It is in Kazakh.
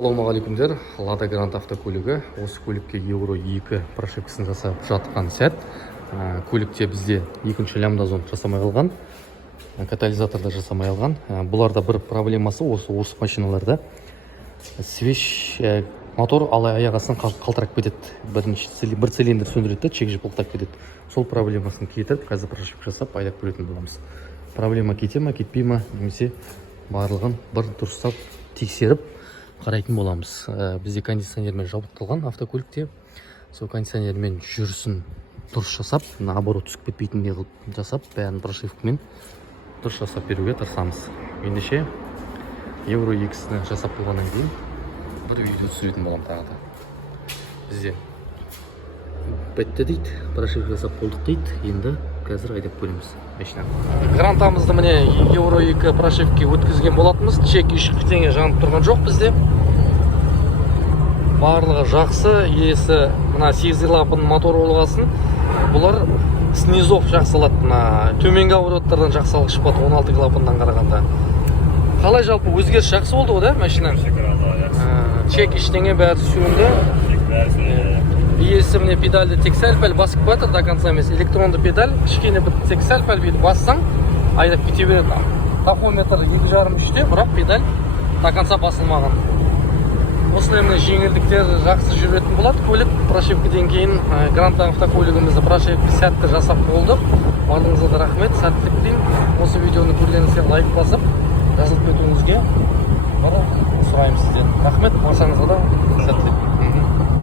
Ассалаумағалейкумдер, Лада Грант автокөлігі. Осы көлікке Евро 2 прошивкасын жасап жатқан сәт. Көлікте бізде екінші лямбда-зон жасамай қалған, катализаторда жасамай қалған. Бұларда бір проблемасы осы машиналарда свеш мотор аяқ астынан қалтырап кетеді. Бір цилиндр сөндіреді, чек жыпылықтап кетеді. Сол проблемасын кетіріп, қазір прошивка жасап айдап көретін боламыз. Проблема кете ма, кетпей ма, немесе барлығын бір дұрыстап тексеріп қарайтын боламыз. Бізде кондиционермен жабдықталған автокөлікте. Сол кондиционермен жүрісін дұрыс жасап, наоборот түсіп кетпейтін қылып жасап, бәрін прошивкамен дұрыс жасап беруге тырысамыз. Ендеше Евро 2-ні жасап болғаннан кейін бір видео түсіретін болам тағы да. Бізде бітті дейді, прошивка жасап болдық дейді. Енді қазір айдап көреміз машинаны. Грантамызды міне Евро 2 прошивка өткізген болатынбыз. Чек ештеңе жанып тұрған жоқ бізде. Барлығы жақсы, иесі мына 8 лапын мотор болғасын. Бұлар снизов жақсалады, төменгі обороттардан жақсалық шықпады 16 лапындан қарағанда. Қалай жалпы өзгеріс жақсы болды ғой да машина? Чек ештеңе бәрі сүйінді. Иесі міне педальді тек сәл-пәл басып жатыр, до конца емес. Электронды педаль, кішкене бір тек сәл-пәл бейді бассаң, айдап кете береді. Тахометр 2,5-3-те, бірақ педаль до конца басылмаған. Осылай міне жеңілдіктер жақсы жүретін болады. Көлік прошивкаден кейін Грант автокөлігімізді прошивка сәтті жасап болдық. Барлығыңызға да рахмет, сәттілік тілеймін. Осы видеоны көргеніңізге лайк басып, жазылып кетуіңізге сұраймын сізден. Рахмет, баршаңызға да сәттілік.